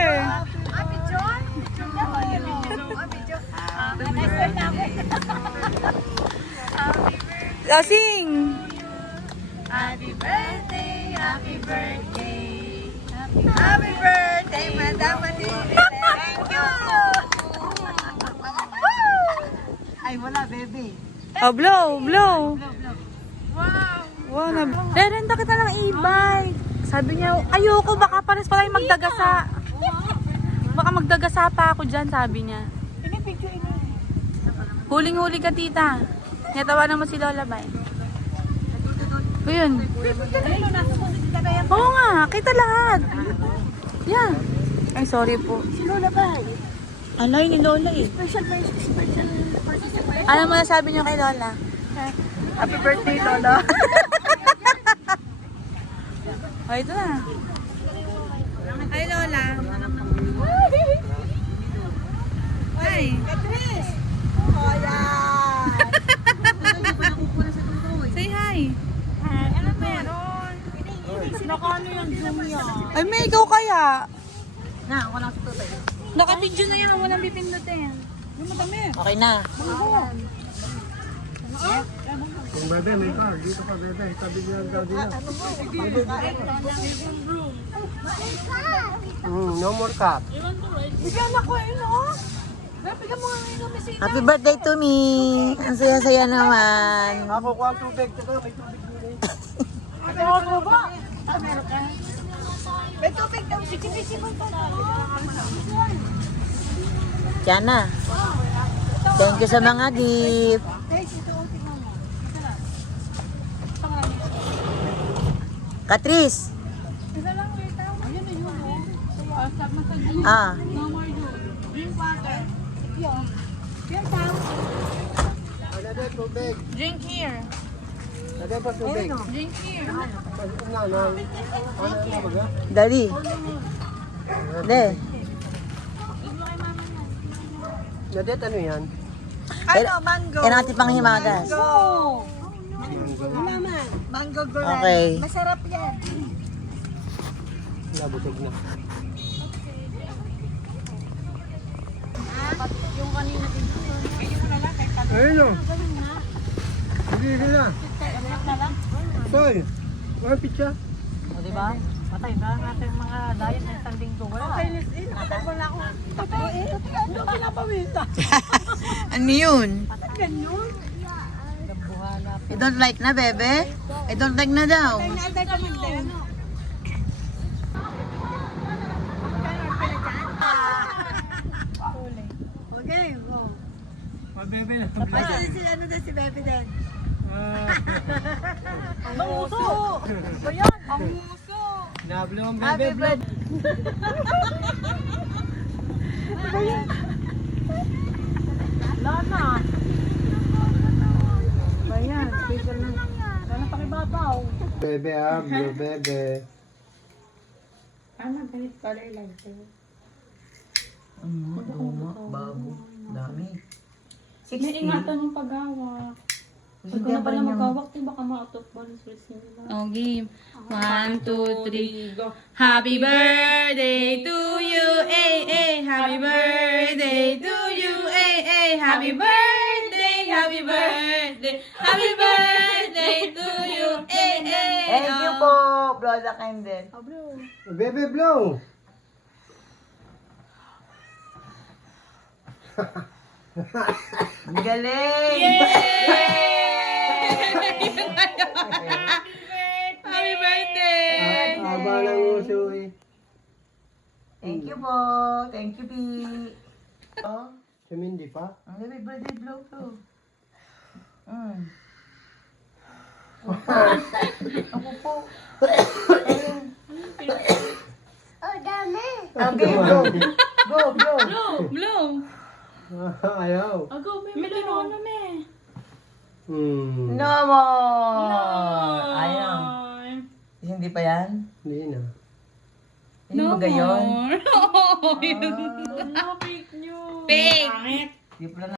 picture. Oh, sing. Happy birthday, happy birthday. Happy birthday, Madam Manili. Thank you. Ay, wala, baby. Oh, blow, blow. Wow. Wow, rerenta kita ng e-bike. Sabi niya, ayoko, baka pares pala yung magdagasa. Baka magdagasa pa ako dyan, sabi niya. Huling-huli ka, tita. Natawa naman si Lola, bay. Ayun. Oo nga, kita lahat. Yan. Ay, sorry po. Si Lola ba? Alay ni Lola eh. Special. Ano mo nasabi niyo kay Lola? Happy birthday, Lola. Oh, ito na. Hi, Lola. Hi. Katris. Oh, yan. Say hi. Ano meron? Nakano yung Zoom yan? Ay, may ikaw kaya. Na, ako lang sa tutay. Naka-video na yan. Walang pipindutin. Okay na. Kung bebe, may car. Dito ka, bebe. Tabi niya ang daddy na. No more cup. Bigyan ako eh, no? Bigyan mo nga yung misita. Happy birthday to me! Ang saya-saya naman. Ako, kuha ang tubig. Tsaka may tubig din eh. Ano ba? Meron ka? May tubig daw. Siki-siki mo pa. Tiana, thank you sa mga gift. Katris! Ah, Ada tubig. Drink here. Ada pa tubig. Drink here. Na. Ano na baga? dali. De. Nadet, ano yan? Ano, mango. Yan natin pang himagas. Mango. Laman. Mango gulay. Okay. Masarap yan. Nabusog na. Ayun o. Hindi na. Soy, one pizza. O, diba? Patay na natin mga diet na isang linggo. Wala. Okay, wala ako. Totoo eh. Ano pinapawita? Ano yun? Ganyan. You don't like na, bebe? I don't like na daw. Naalday ka man din. Okay, go. Oh, bebe na. Basta si ano na si Bebe din. Ang uso! Ba yan? Ang uso! Nablo ang Happy bebe. birthday! Lana! Ba yan? Special na. Lana pakibabaw. Bebe ah, blue bebe. Ano, ganit color lang ito. Bago. Dami. Ingatan ng paghawak. Pag Hindi na pa pala rin yung... maghawak, di baka ma-out of balance nila. Oh, game. 1, 2, 3, go. Happy birthday to you, eh. Happy birthday to you, eh. Happy birthday, happy birthday. Happy birthday to you, eh. Thank you po, blow the candle. Bebe blow. Ang galing! Happy birthday! Haba ng uso eh. Thank you po. Thank you, P. Oh, Si Mindy pa? ang galing birthday blow to. Ako po. Okay, go. Go, go. Blow! Ayaw. Ago, may ano me. No more. Ayaw. Hindi pa yan? Hindi na. Hindi mo gayon? Fake! Hindi pala